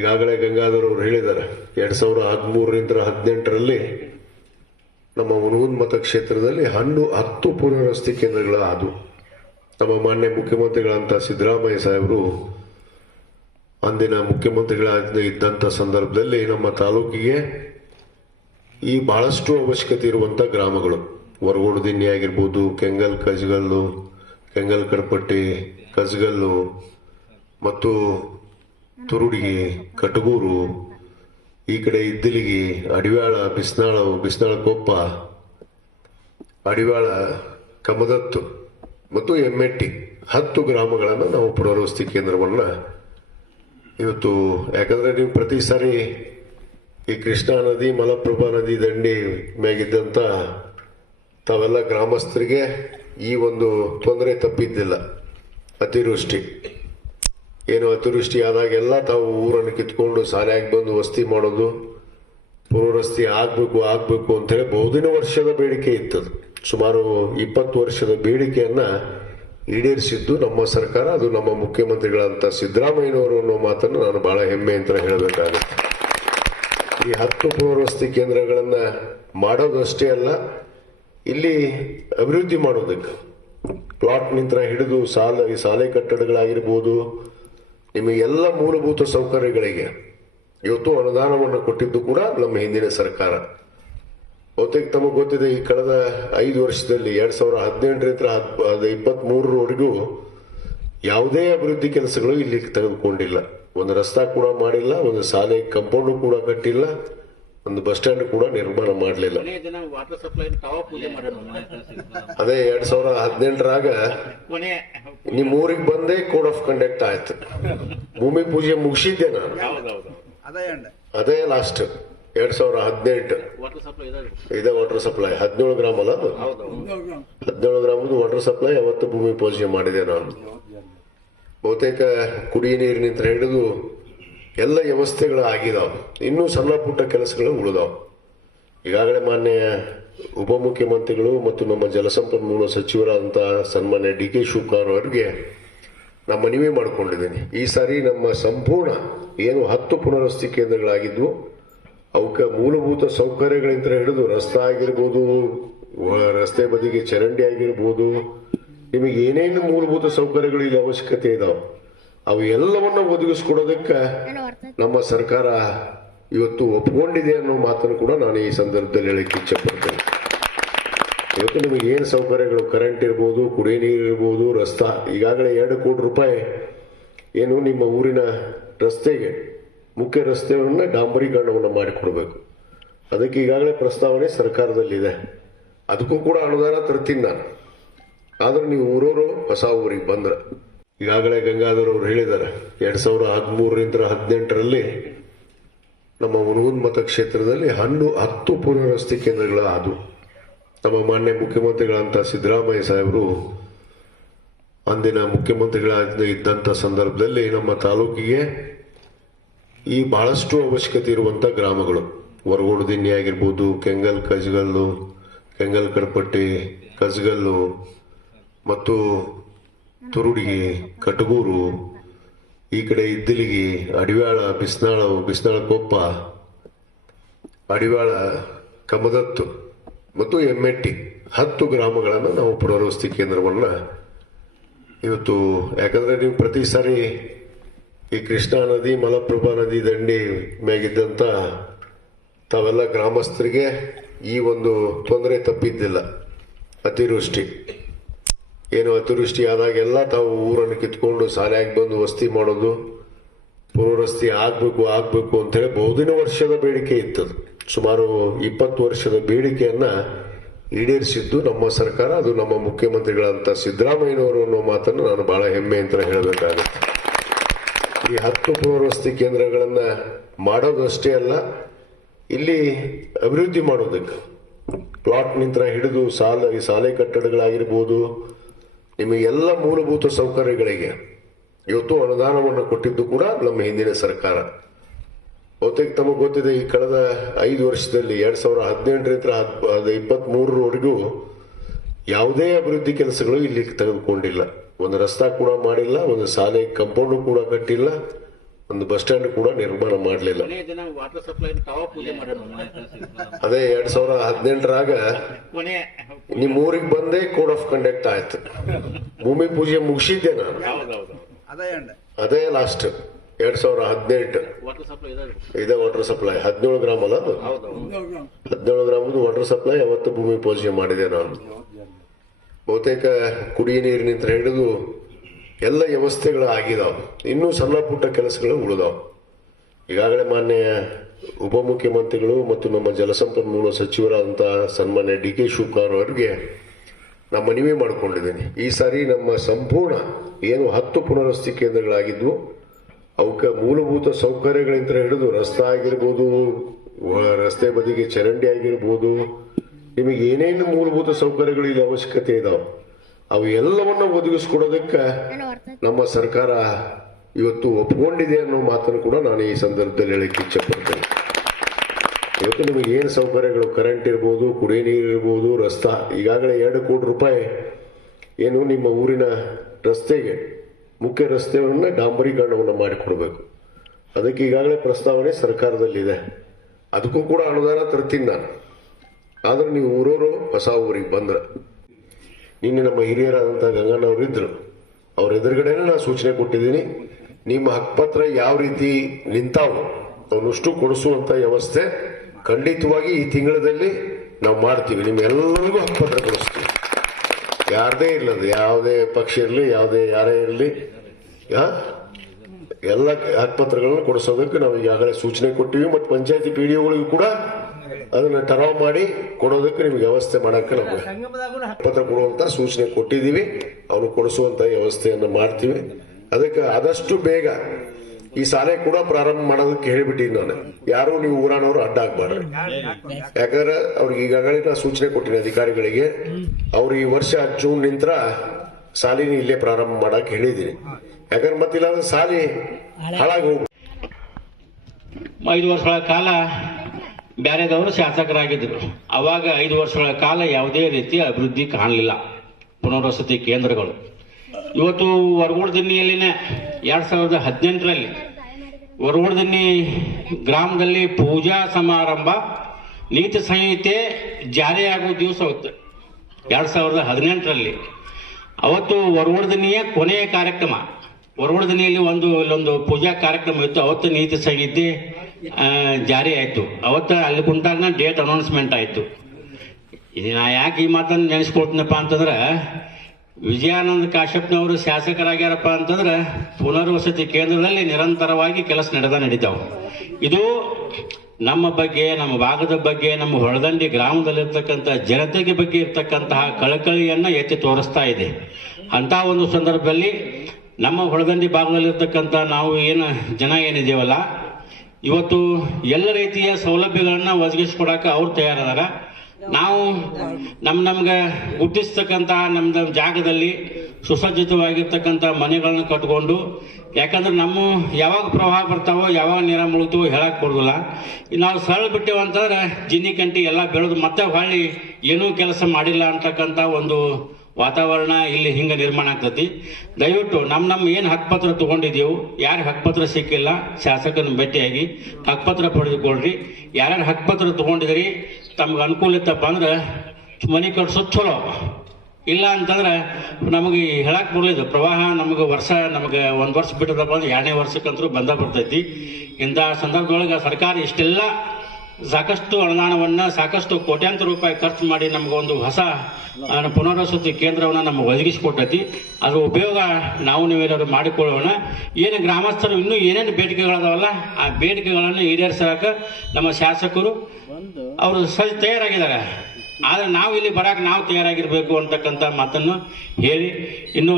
ಈಗಾಗಲೇ ಗಂಗಾಧರ್ ಅವರು ಹೇಳಿದ್ದಾರೆ, ಎರಡ್ ಸಾವಿರ ಹದಿಮೂರರಿಂದ ಹದಿನೆಂಟರಲ್ಲಿ ನಮ್ಮ ಮುನಗುಂದ್ ಮತಕ್ಷೇತ್ರದಲ್ಲಿ ಹಣ್ಣು ಹತ್ತು ಪುನರ್ವಸತಿ ಕೇಂದ್ರಗಳ ಆದವು ನಮ್ಮ ಮಾನ್ಯ ಮುಖ್ಯಮಂತ್ರಿಗಳಂತ ಸಿದ್ದರಾಮಯ್ಯ ಸಾಹೇಬರು ಅಂದಿನ ಮುಖ್ಯಮಂತ್ರಿಗಳ ಇದ್ದಂಥ ಸಂದರ್ಭದಲ್ಲಿ ನಮ್ಮ ತಾಲೂಕಿಗೆ ಈ ಬಹಳಷ್ಟು ಅವಶ್ಯಕತೆ ಇರುವಂಥ ಗ್ರಾಮಗಳು. ವರಗೋಡು ದಿನ್ನಿ ಆಗಿರ್ಬೋದು, ಕೆಂಗಲ್ ಕಜ್ಗಲ್ಲು, ಕೆಂಗಲ್ ಕಡಪಟ್ಟಿ, ಕಜ್ಗಲ್ಲು, ಮತ್ತು ತುರುಡಿಗಿ, ಕಟಗೂರು, ಈ ಕಡೆ ಇದ್ದಲಿಗೆ, ಅಡಿವಾಳ, ಬಿಸ್ನಾಳ ಬಿಸ್ನಾಳ ಕೊಪ್ಪ, ಅಡಿವಾಳ, ಕಮದತ್ತು, ಮತ್ತು ಎಮ್ಮೆಟ್ಟಿ, ಹತ್ತು ಗ್ರಾಮಗಳನ್ನು ನಾವು ಪುನರ್ವಸತಿ ಕೇಂದ್ರವನ್ನು ಇವತ್ತು, ಯಾಕಂದರೆ ನೀವು ಪ್ರತಿ ಸಾರಿ ಈ ಕೃಷ್ಣಾ ನದಿ, ಮಲಪ್ರಭಾ ನದಿ ದಂಡಿ ಮ್ಯಾಗಿದ್ದಂಥ ತಾವೆಲ್ಲ ಗ್ರಾಮಸ್ಥರಿಗೆ ಈ ಒಂದು ತೊಂದರೆ ತಪ್ಪಿದ್ದಿಲ್ಲ. ಅತಿವೃಷ್ಟಿ. ಏನು ಅತಿವೃಷ್ಟಿ ಆದಾಗೆಲ್ಲ ತಾವು ಊರನ್ನು ಕಿತ್ಕೊಂಡು ಶಾಲೆಯಾಗಿ ಬಂದು ವಸ್ತಿ ಮಾಡೋದು ಪೂರ್ವರಸ್ತಿ ಆಗ್ಬೇಕು ಆಗ್ಬೇಕು ಅಂತ ಹೇಳಿ ಬಹುದಿನ ವರ್ಷದ ಬೇಡಿಕೆ ಇತ್ತದು. ಸುಮಾರು ಇಪ್ಪತ್ತು ವರ್ಷದ ಬೇಡಿಕೆಯನ್ನ ಈಡೇರಿಸಿದ್ದು ನಮ್ಮ ಸರ್ಕಾರ, ಅದು ನಮ್ಮ ಮುಖ್ಯಮಂತ್ರಿಗಳಂತ ಸಿದ್ದರಾಮಯ್ಯನವರು ಅನ್ನೋ ಮಾತನ್ನು ನಾನು ಬಹಳ ಹೆಮ್ಮೆ ಅಂತ ಹೇಳಬೇಕಾಗುತ್ತೆ. ಈ ಹತ್ತು ಪುನರ್ವಸತಿ ಕೇಂದ್ರಗಳನ್ನ ಮಾಡೋದಷ್ಟೇ ಅಲ್ಲ, ಇಲ್ಲಿ ಅಭಿವೃದ್ಧಿ ಮಾಡೋದಕ್ಕೆ. ಪ್ಲಾಟ್ ನಿಂತ್ರ ಹಿಡಿದು ಸಾಲ ಶಾಲೆ ಕಟ್ಟಡಗಳಾಗಿರ್ಬೋದು ನಿಮಗೆಲ್ಲ ಮೂಲಭೂತ ಸೌಕರ್ಯಗಳಿಗೆ ಇವತ್ತು ಅನುದಾನವನ್ನು ಕೊಟ್ಟಿದ್ದು ಕೂಡ ನಮ್ಮ ಹಿಂದಿನ ಸರ್ಕಾರ. ಬಹುತೇಕ ತಮಗೆ ಗೊತ್ತಿದೆ, ಈ ಕಳೆದ ಐದು ವರ್ಷದಲ್ಲಿ ಎರಡ್ ಸಾವಿರ ಹದಿನೆಂಟರಿಂದ ಇಪ್ಪತ್ತ್ ಮೂರರವರೆಗೂ ಯಾವುದೇ ಅಭಿವೃದ್ಧಿ ಕೆಲಸಗಳು ಇಲ್ಲಿ ತೆಗೆದುಕೊಂಡಿಲ್ಲ. ಒಂದು ರಸ್ತಾ ಕೂಡ ಮಾಡಿಲ್ಲ, ಒಂದು ಶಾಲೆ ಕಂಪೌಂಡ್ ಕೂಡ ಕಟ್ಟಿಲ್ಲ. ಒಂದು ಬಸ್ ಸ್ಟ್ಯಾಂಡ್ ಕೂಡ ನಿರ್ಮಾಣ ಮಾಡಲಿಲ್ಲ. ಅದೇ ಎರಡ್ ಸಾವಿರ ಹದಿನೆಂಟರಾಗ ನಿಮ್ಮ ಊರಿಗೆ ಬಂದೇ ಕೋಡ್ ಆಫ್ ಕಂಡಕ್ಟ್ ಆಯ್ತು. ಭೂಮಿ ಪೂಜೆ ಮುಗಿಸಿದ್ದೆ ನಾನು. ಅದೇ ಲಾಸ್ಟ್ ಎರಡ್ ಸಾವಿರ ಹದಿನೆಂಟು. ವಾಟರ್ ಸಪ್ಲೈ ಇದಾವೆ ಇದೇ ವಾಟರ್ ಸಪ್ಲೈ. ಹದಿನೇಳು ಗ್ರಾಮ್ ಅಲ್ಲ ಅದು? ಹದಿನೇಳು ಗ್ರಾಮದ ವಾಟರ್ ಸಪ್ಲೈ ಅವತ್ತು ಭೂಮಿ ಪೂಜೆ ಮಾಡಿದೆ ನಾನು. ಬಹುತೇಕ ಕುಡಿಯ ನೀರಿನಿಂದ ಹಿಡಿದು ಎಲ್ಲ ವ್ಯವಸ್ಥೆಗಳು ಆಗಿದಾವೆ ಇನ್ನೂ ಸಣ್ಣ ಪುಟ್ಟ ಕೆಲಸಗಳು ಉಳಿದಾವೆ. ಈಗಾಗಲೇ ಮಾನ್ಯ ಉಪಮುಖ್ಯಮಂತ್ರಿಗಳು ಮತ್ತು ನಮ್ಮ ಜಲಸಂಪನ್ಮೂಲ ಸಚಿವರಾದಂಥ ಸನ್ಮಾನ್ಯ ಡಿ ಕೆ ಶಿವಕುಮಾರ್ ಅವರಿಗೆ ನಾನು ಮನವಿ ಮಾಡಿಕೊಂಡಿದ್ದೀನಿ. ಈ ಸಾರಿ ನಮ್ಮ ಸಂಪೂರ್ಣ ಏನು ಹತ್ತು ಪುನರ್ವಸತಿ ಕೇಂದ್ರಗಳಾಗಿದ್ದು ಅವಕ್ಕೆ ಮೂಲಭೂತ ಸೌಕರ್ಯಗಳಿಂದ ಹಿಡಿದು ರಸ್ತೆ ಆಗಿರ್ಬೋದು ರಸ್ತೆ ಬದಿಗೆ ಚರಂಡಿ ಆಗಿರ್ಬೋದು, ನಿಮಗೆ ಏನೇನು ಮೂಲಭೂತ ಸೌಕರ್ಯಗಳು ಇಲ್ಲಿ ಅವಶ್ಯಕತೆ ಇದಾವೆ, ಅವು ಎಲ್ಲವನ್ನ ಒದಗಿಸ್ಕೊಡೋದಕ್ಕೆ ನಮ್ಮ ಸರ್ಕಾರ ಇವತ್ತು ಒಪ್ಪಿಕೊಂಡಿದೆ ಅನ್ನೋ ಮಾತನ್ನು ಕೂಡ ನಾನು ಈ ಸಂದರ್ಭದಲ್ಲಿ ಹೇಳಕ್ಕೆ ಇಚ್ಛೆ ಪಡ್ತೇನೆ ಇವತ್ತು ನಿಮಗೆ ಏನು ಸೌಕರ್ಯಗಳು? ಕರೆಂಟ್ ಇರ್ಬೋದು, ಕುಡಿಯ ನೀರು ಇರ್ಬೋದು, ರಸ್ತಾ, ಈಗಾಗಲೇ ಎರಡು ಕೋಟಿ ರೂಪಾಯಿ ಏನು ನಿಮ್ಮ ಊರಿನ ರಸ್ತೆಗೆ, ಮುಖ್ಯ ರಸ್ತೆಯನ್ನ ಡಾಂಬರೀಕರಣವನ್ನು ಮಾಡಿಕೊಡ್ಬೇಕು. ಅದಕ್ಕೆ ಈಗಾಗಲೇ ಪ್ರಸ್ತಾವನೆ ಸರ್ಕಾರದಲ್ಲಿದೆ. ಅದಕ್ಕೂ ಕೂಡ ಅನುದಾನ ತರ್ತೀನಿ ನಾನು. ಆದರೆ ನೀವು ಊರವರು ಹೊಸ ಊರಿಗೆ ಬಂದ್ರ ಈಗಾಗಲೇ ಗಂಗಾಧರ್ ಅವರು ಹೇಳಿದ್ದಾರೆ, ಎರಡ್ ಸಾವಿರದ ಹದಿಮೂರರಿಂದ ಹದಿನೆಂಟರಲ್ಲಿ ನಮ್ಮ ಮುನಗುಂದ್ ಮತಕ್ಷೇತ್ರದಲ್ಲಿ ಹಣ್ಣು ಹತ್ತು ಪುನರ್ವಸತಿ ಕೇಂದ್ರಗಳ ಆದವು ನಮ್ಮ ಮಾನ್ಯ ಮುಖ್ಯಮಂತ್ರಿಗಳಂತ ಸಿದ್ದರಾಮಯ್ಯ ಸಾಹೇಬರು ಅಂದಿನ ಮುಖ್ಯಮಂತ್ರಿಗಳಾದ ಇದ್ದಂಥ ಸಂದರ್ಭದಲ್ಲಿ ನಮ್ಮ ತಾಲೂಕಿಗೆ ಈ ಬಹಳಷ್ಟು ಅವಶ್ಯಕತೆ ಇರುವಂಥ ಗ್ರಾಮಗಳು. ವರಗೋಡು ದಿನ್ನಿ ಆಗಿರ್ಬೋದು, ಕೆಂಗಲ್ ಕಜ್ಗಲ್ಲು, ಕೆಂಗಲ್ ಕಡಪಟ್ಟಿ ಕಜ್ಗಲ್ಲು, ಮತ್ತು ತುರುಡಿಗಿ, ಕಟಗೂರು, ಈ ಕಡೆ ಇದ್ದಲಿಗೆ, ಅಡಿವಾಳ, ಬಿಸ್ನಾಳ ಬಿಸ್ನಾಳ ಕೊಪ್ಪ, ಅಡಿವಾಳ, ಕಮದತ್ತು, ಮತ್ತು ಎಮ್ಮೆಟ್ಟಿ, ಹತ್ತು ಗ್ರಾಮಗಳನ್ನು ನಾವು ಪುನರ್ವಸತಿ ಕೇಂದ್ರವನ್ನ ಇವತ್ತು, ಯಾಕಂದರೆ ನೀವು ಪ್ರತಿ ಸಾರಿ ಈ ಕೃಷ್ಣಾ ನದಿ, ಮಲಪ್ರಭಾ ನದಿ ದಂಡಿ ಮ್ಯಾಗಿದ್ದಂಥ ತಾವೆಲ್ಲ ಗ್ರಾಮಸ್ಥರಿಗೆ ಈ ಒಂದು ತೊಂದರೆ ತಪ್ಪಿದ್ದಿಲ್ಲ. ಅತಿವೃಷ್ಟಿ. ಏನು ಅತಿವೃಷ್ಟಿ ಆದಾಗೆಲ್ಲ ತಾವು ಊರನ್ನು ಕಿತ್ಕೊಂಡು ಸಾಲೆಯಾಗಿ ಬಂದು ವಸ್ತಿ ಮಾಡೋದು, ಪುನರ್ವಸ್ತಿ ಆಗಬೇಕು ಆಗಬೇಕು ಅಂತ ಹೇಳಿ ಬಹುದಿನ ವರ್ಷದ ಬೇಡಿಕೆ ಇತ್ತದು. ಸುಮಾರು ಇಪ್ಪತ್ತು ವರ್ಷದ ಬೇಡಿಕೆಯನ್ನ ಈಡೇರಿಸಿದ್ದು ನಮ್ಮ ಸರ್ಕಾರ, ಅದು ನಮ್ಮ ಮುಖ್ಯಮಂತ್ರಿಗಳಂತ ಸಿದ್ದರಾಮಯ್ಯನವರು ಅನ್ನೋ ಮಾತನ್ನು ನಾನು ಬಹಳ ಹೆಮ್ಮೆ ಅಂತ ಹೇಳಬೇಕಾಗುತ್ತೆ. ಈ ಹತ್ತು ಪುನರ್ವಸ್ತಿ ಕೇಂದ್ರಗಳನ್ನು ಮಾಡೋದಷ್ಟೇ ಅಲ್ಲ, ಇಲ್ಲಿ ಅಭಿವೃದ್ಧಿ ಮಾಡೋದಕ್ಕೆ. ಪ್ಲಾಟ್ ನಿಂತ್ರ ಹಿಡಿದು ಸಾಲ, ಈ ಶಾಲೆ ಕಟ್ಟಡಗಳಾಗಿರ್ಬೋದು ನಿಮಗೆಲ್ಲ ಮೂಲಭೂತ ಸೌಕರ್ಯಗಳಿಗೆ ಇವತ್ತು ಅನುದಾನವನ್ನು ಕೊಟ್ಟಿದ್ದು ಕೂಡ ನಮ್ಮ ಹಿಂದಿನ ಸರ್ಕಾರ. ಬಹುತೇಕ ತಮಗೆ ಗೊತ್ತಿದೆ, ಈ ಕಳೆದ ಐದು ವರ್ಷದಲ್ಲಿ ಎರಡ್ ಸಾವಿರದ ಹದಿನೆಂಟರಿಂದ ಇಪ್ಪತ್ತ್ ಮೂರರವರೆಗೂ ಯಾವುದೇ ಅಭಿವೃದ್ಧಿ ಕೆಲಸಗಳು ಇಲ್ಲಿ ತೆಗೆದುಕೊಂಡಿಲ್ಲ. ಒಂದು ರಸ್ತಾ ಕೂಡ ಮಾಡಿಲ್ಲ, ಒಂದು ಶಾಲೆ ಕಂಪೌಂಡ್ ಕೂಡ ಕಟ್ಟಿಲ್ಲ. ಒಂದು ಬಸ್ ಸ್ಟ್ಯಾಂಡ್ ಕೂಡ ನಿರ್ಮಾಣ ಮಾಡಲಿಲ್ಲ. ಅದೇ ಎರಡ್ ಸಾವಿರ ಹದಿನೆಂಟರಾಗ ಕೊನೆ ನಿಮ್ಮ ಊರಿಗೆ ಬಂದೇ ಕೋಡ್ ಆಫ್ ಕಂಡಕ್ಟ್ ಆಯ್ತು. ಭೂಮಿ ಪೂಜೆ ಮುಗಿಸಿದ್ದೆ ನಾನು. ಅದೇ ಲಾಸ್ಟ್ ಎರಡ್ ಸಾವಿರ ಹದಿನೆಂಟು. ವಾಟರ್ ಸಪ್ಲೈ ಇದಾವೆ ಇದೇ ವಾಟರ್ ಸಪ್ಲೈ ಹದಿನೇಳು ಗ್ರಾಮ್ ಅಲ್ಲ ಅದು? ಹದಿನೇಳು ಗ್ರಾಮದ ವಾಟರ್ ಸಪ್ಲೈ ಅವತ್ತು ಭೂಮಿ ಪೂಜೆ ಮಾಡಿದೆ ನಾನು. ಬಹುತೇಕ ಕುಡಿಯ ನೀರಿನಿಂದ ಹಿಡಿದು ಎಲ್ಲ ವ್ಯವಸ್ಥೆಗಳು ಆಗಿದಾವೆ ಇನ್ನೂ ಸಣ್ಣ ಪುಟ್ಟ ಕೆಲಸಗಳು ಉಳಿದಾವೆ. ಈಗಾಗಲೇ ಮಾನ್ಯ ಉಪಮುಖ್ಯಮಂತ್ರಿಗಳು ಮತ್ತು ನಮ್ಮ ಜಲಸಂಪನ್ಮೂಲ ಸಚಿವರಾದಂಥ ಸನ್ಮಾನ್ಯ ಡಿ ಕೆ ಶಿವಕುಮಾರ್ ಅವರಿಗೆ ನಾನು ಮನವಿ ಮಾಡಿಕೊಂಡಿದ್ದೀನಿ. ಈ ಸಾರಿ ನಮ್ಮ ಸಂಪೂರ್ಣ ಏನು ಹತ್ತು ಪುನರ್ವಸತಿ ಕೇಂದ್ರಗಳಾಗಿದ್ವು, ಅವಕ್ಕೆ ಮೂಲಭೂತ ಸೌಕರ್ಯಗಳಿಂದ ಹಿಡಿದು ರಸ್ತೆ ಆಗಿರ್ಬೋದು ರಸ್ತೆ ಬದಿಗೆ ಚರಂಡಿ ಆಗಿರ್ಬೋದು, ನಿಮಗೆ ಏನೇನು ಮೂಲಭೂತ ಸೌಕರ್ಯಗಳು ಇಲ್ಲಿ ಅವಶ್ಯಕತೆ ಇದಾವೆ? ಅವು ಎಲ್ಲವನ್ನ ಒದಗಿಸ್ಕೊಡೋದಕ್ಕೆ ನಮ್ಮ ಸರ್ಕಾರ ಇವತ್ತು ಒಪ್ಕೊಂಡಿದೆ ಅನ್ನೋ ಮಾತನ್ನು ಕೂಡ ನಾನು ಈ ಸಂದರ್ಭದಲ್ಲಿ ಹೇಳಕ್ಕೆ ಇಚ್ಛಪಡ್ತೇನೆ. ಇವತ್ತು ನಿಮಗೆ ಏನು ಸೌಕರ್ಯಗಳು? ಕರೆಂಟ್ ಇರ್ಬೋದು ಕುಡಿಯ ನೀರು ಇರ್ಬೋದು ರಸ್ತಾ ಈಗಾಗಲೇ ಎರಡು ಕೋಟಿ ರೂಪಾಯಿ ಏನು ನಿಮ್ಮ ಊರಿನ ರಸ್ತೆಗೆ ಮುಖ್ಯ ರಸ್ತೆಯನ್ನ ಡಾಂಬರೀಕರಣವನ್ನು ಮಾಡಿಕೊಡ್ಬೇಕು. ಅದಕ್ಕೆ ಈಗಾಗಲೇ ಪ್ರಸ್ತಾವನೆ ಸರ್ಕಾರದಲ್ಲಿದೆ. ಅದಕ್ಕೂ ಕೂಡ ಅನುದಾನ ತರ್ತೀನಿ ನಾನು. ಆದ್ರೆ ನೀವು ಊರವರು ಹೊಸ ಊರಿಗೆ ಬಂದ್ರೆ ನಿನ್ನೆ ನಮ್ಮ ಹಿರಿಯರಾದಂಥ ಗಂಗಣ್ಣವರು ಇದ್ರು. ಅವ್ರ ಎದುರುಗಡೆನೇ ನಾನು ಸೂಚನೆ ಕೊಟ್ಟಿದ್ದೀನಿ, ನಿಮ್ಮ ಹಕ್ಪತ್ರ ಯಾವ ರೀತಿ ನಿಂತಾವು ಅವನಷ್ಟು ಕೊಡಿಸುವಂತ ವ್ಯವಸ್ಥೆ ಖಂಡಿತವಾಗಿ ಈ ತಿಂಗಳಲ್ಲಿ ನಾವು ಮಾಡ್ತೀವಿ. ನಿಮ್ಗೆಲ್ಲರಿಗೂ ಹಕ್ಪತ್ರ ಕೊಡಿಸ್ತೀವಿ. ಯಾರದೇ ಇರ್ಲದು ಯಾವುದೇ ಪಕ್ಷ ಇರಲಿ, ಯಾವುದೇ ಯಾರೇ ಇರಲಿ ಎಲ್ಲ ಹಕ್ಪತ್ರಗಳನ್ನು ಕೊಡಿಸೋದಕ್ಕೆ ನಾವು ಈಗಾಗಲೇ ಸೂಚನೆ ಕೊಟ್ಟಿವಿ. ಮತ್ತು ಪಂಚಾಯತಿ ಪಿ ಡಿಒಗಳಿಗೂ ಕೂಡ ಅದನ್ನ ಟರಾವ್ ಮಾಡಿ ಕೊಡೋದಕ್ಕೆ ನಿಮ್ಗೆ ವ್ಯವಸ್ಥೆ ಮಾಡಕ್ಕೆ ನಮ್ಗೆ ಪತ್ರ ಕೊಡುವಂತ ಸೂಚನೆ ಕೊಟ್ಟಿದ್ದೀವಿ. ಅವನು ಕೊಡಿಸುವಂತ ವ್ಯವಸ್ಥೆಯನ್ನು ಮಾಡ್ತೀವಿ. ಅದಕ್ಕೆ ಆದಷ್ಟು ಬೇಗ ಈ ಶಾಲೆ ಕೂಡ ಪ್ರಾರಂಭ ಮಾಡೋದಕ್ಕೆ ಹೇಳಿಬಿಟ್ಟಿದ್ ನಾನು. ಯಾರು ನೀವು ಊರಾನವ್ರು ಅಡ್ಡ ಆಗ್ಬಾರ್ದು. ಯಾಕಂದ್ರೆ ಅವ್ರಿಗೆ ಈಗಾಗಲೇ ನಾನು ಸೂಚನೆ ಕೊಟ್ಟಿನಿ ಅಧಿಕಾರಿಗಳಿಗೆ. ಅವ್ರು ಈ ವರ್ಷ ಜೂನ್ ನಿಂತರ ಸಾಲಿನ ಇಲ್ಲೇ ಪ್ರಾರಂಭ ಮಾಡಕ್ ಹೇಳಿದ್ದೀನಿ. ಯಾಕಂದ್ರೆ ಮತ್ತಿಲ್ಲ ಅಂದ್ರೆ ಶಾಲೆ ಹಾಳಾಗಿ ಹೋಗ್ಬಿಡುತ್ತೆ. ಐದು ವರ್ಷಗಳ ಕಾಲ ಬ್ಯಾರೆದವರು ಶಾಸಕರಾಗಿದ್ದರು ಅವಾಗ ಐದು ವರ್ಷಗಳ ಕಾಲ ಯಾವುದೇ ರೀತಿ ಅಭಿವೃದ್ಧಿ ಕಾಣಲಿಲ್ಲ. ಪುನರ್ವಸತಿ ಕೇಂದ್ರಗಳು. ಇವತ್ತು ವರಗುಡದಿನ್ನಿಯಲ್ಲಿನೇ ಎರಡು ಸಾವಿರದ ಹದಿನೆಂಟರಲ್ಲಿ ವರಗುಡದಿನ್ನಿ ಗ್ರಾಮದಲ್ಲಿ ಪೂಜಾ ಸಮಾರಂಭ, ನೀತಿ ಸಂಹಿತೆ ಜಾರಿಯಾಗುವ ದಿವಸ ಹೊತ್ತು, ಎರಡು ಸಾವಿರದ ಹದಿನೆಂಟರಲ್ಲಿ. ಅವತ್ತು ವರವರ್ಧನೆಯ ಕೊನೆಯ ಕಾರ್ಯಕ್ರಮ. ವರವರ್ಧನೆಯಲ್ಲಿ ಒಂದು ಇಲ್ಲೊಂದು ಪೂಜಾ ಕಾರ್ಯಕ್ರಮ ಇತ್ತು. ಅವತ್ತು ನೀತಿ ಸಂಹಿತೆ ಜಾರಿ ಆಯಿತು. ಅವತ್ತು ಅಲ್ಲಿ ಕುಂತಾಗ ಡೇಟ್ ಅನೌನ್ಸ್ಮೆಂಟ್ ಆಯಿತು. ಇದು ನಾ ಯಾಕೆ ಈ ಮಾತನ್ನು ನೆನೆಸ್ಕೊಳ್ತೀನಪ್ಪ ಅಂತಂದ್ರೆ, ವಿಜಯಾನಂದ ಕಾಶ್ಯಪ್ನವರು ಶಾಸಕರಾಗ್ಯಾರಪ್ಪ ಅಂತಂದ್ರೆ, ಪುನರ್ವಸತಿ ಕೇಂದ್ರದಲ್ಲಿ ನಿರಂತರವಾಗಿ ಕೆಲಸ ನಡೆದ ನಡೀತಾವೆ. ಇದು ನಮ್ಮ ಬಗ್ಗೆ, ನಮ್ಮ ಭಾಗದ ಬಗ್ಗೆ, ನಮ್ಮ ಹೊಳದಂಡಿ ಗ್ರಾಮದಲ್ಲಿರ್ತಕ್ಕಂಥ ಜನತೆಗೆ ಬಗ್ಗೆ ಇರ್ತಕ್ಕಂತಹ ಕಳಕಳಿಯನ್ನು ಎತ್ತಿ ತೋರಿಸ್ತಾ ಇದೆ. ಅಂತ ಒಂದು ಸಂದರ್ಭದಲ್ಲಿ ನಮ್ಮ ಹೊಳದಂಡಿ ಭಾಗದಲ್ಲಿರ್ತಕ್ಕಂಥ ನಾವು ಏನು ಜನ ಏನಿದೀವಲ್ಲ ಇವತ್ತು ಎಲ್ಲ ರೀತಿಯ ಸೌಲಭ್ಯಗಳನ್ನ ಒದಗಿಸ್ಕೊಡಕ್ಕೆ ಅವ್ರು ತಯಾರದಾರ ನಾವು ನಮ್ ನಮ್ಗೆ ಹುಟ್ಟಿಸ್ತಕ್ಕಂಥ ನಮ್ಮ ಜಾಗದಲ್ಲಿ ಸುಸಜ್ಜಿತವಾಗಿರ್ತಕ್ಕಂಥ ಮನೆಗಳನ್ನ ಕಟ್ಕೊಂಡು, ಯಾಕಂದ್ರೆ ನಮ್ಮ ಯಾವಾಗ ಪ್ರವಾಹ ಬರ್ತಾವೋ, ಯಾವಾಗ ನೀರ ಮುಳುಗ್ತಾವೋ ಹೇಳಕ್ ಕೊಡೋದಿಲ್ಲ. ನಾವು ಸರಳ ಬಿಟ್ಟೇವು ಅಂತಂದ್ರೆ, ಜಿನ್ನಿ ಕಂಟಿ ಎಲ್ಲ ಬೆಳೆದು ಮತ್ತೆ ಹೊಳ್ಳಿ ಏನೂ ಕೆಲಸ ಮಾಡಿಲ್ಲ ಅಂತಕ್ಕಂಥ ಒಂದು ವಾತಾವರಣ ಇಲ್ಲಿ ಹಿಂಗೆ ನಿರ್ಮಾಣ ಆಗ್ತತಿ. ದಯವಿಟ್ಟು ನಮ್ಮ ನಮ್ಮ ಏನು ಹಕ್ಕುಪತ್ರ ತಗೊಂಡಿದ್ದೀವು ಯಾರು ಹಕ್ಕುಪತ್ರ ಸಿಕ್ಕಿಲ್ಲ, ಶಾಸಕನ ಭೇಟಿಯಾಗಿ ಹಕ್ಕುಪತ್ರ ಪಡೆದುಕೊಳ್ರಿ. ಯಾರ್ಯಾರು ಹಕ್ಕುಪತ್ರ ತೊಗೊಂಡಿದ್ರಿ, ತಮ್ಗೆ ಅನುಕೂಲ ಇತ್ತಪ್ಪ ಅಂದ್ರೆ ಮನೆ ಕಟ್ಸೋದು ಚಲೋ. ಇಲ್ಲ ಅಂತಂದ್ರೆ ನಮಗೆ ಹೇಳಕ್ ಬರಲಿದ್ದು ಪ್ರವಾಹ ನಮಗೆ ವರ್ಷ, ನಮಗೆ ಒಂದು ವರ್ಷ ಬಿಟ್ಟದಪ್ಪ ಅಂದ್ರೆ ಎರಡನೇ ವರ್ಷಕ್ಕಂತೂ ಬಂದ ಬರ್ತೈತಿ. ಇಂಥ ಸಂದರ್ಭದೊಳಗೆ ಸರ್ಕಾರ ಇಷ್ಟೆಲ್ಲ ಸಾಕಷ್ಟು ಅನುದಾನವನ್ನ, ಸಾಕಷ್ಟು ಕೋಟ್ಯಾಂತರ ರೂಪಾಯಿ ಖರ್ಚು ಮಾಡಿ ನಮ್ಗೆ ಒಂದು ಹೊಸ ಪುನರ್ವಸತಿ ಕೇಂದ್ರವನ್ನು ನಮಗೆ ಒದಗಿಸಿಕೊಟ್ಟೈತಿ. ಅದ್ರ ಉಪಯೋಗ ನಾವು ನೀವೆಲ್ಲರೂ ಮಾಡಿಕೊಳ್ಳೋಣ. ಏನು ಗ್ರಾಮಸ್ಥರು ಇನ್ನೂ ಏನೇನು ಬೇಡಿಕೆಗಳದಾವಲ್ಲ, ಆ ಬೇಡಿಕೆಗಳನ್ನು ಈಡೇರಿಸಕ ನಮ್ಮ ಶಾಸಕರು ಅವರು ಸರಿ ತಯಾರಾಗಿದ್ದಾರೆ. ಆದ್ರೆ ನಾವು ಇಲ್ಲಿ ಬರಕ್ಕೆ ನಾವು ತಯಾರಾಗಿರಬೇಕು ಅಂತಕ್ಕಂಥ ಮಾತನ್ನು ಹೇಳಿ, ಇನ್ನು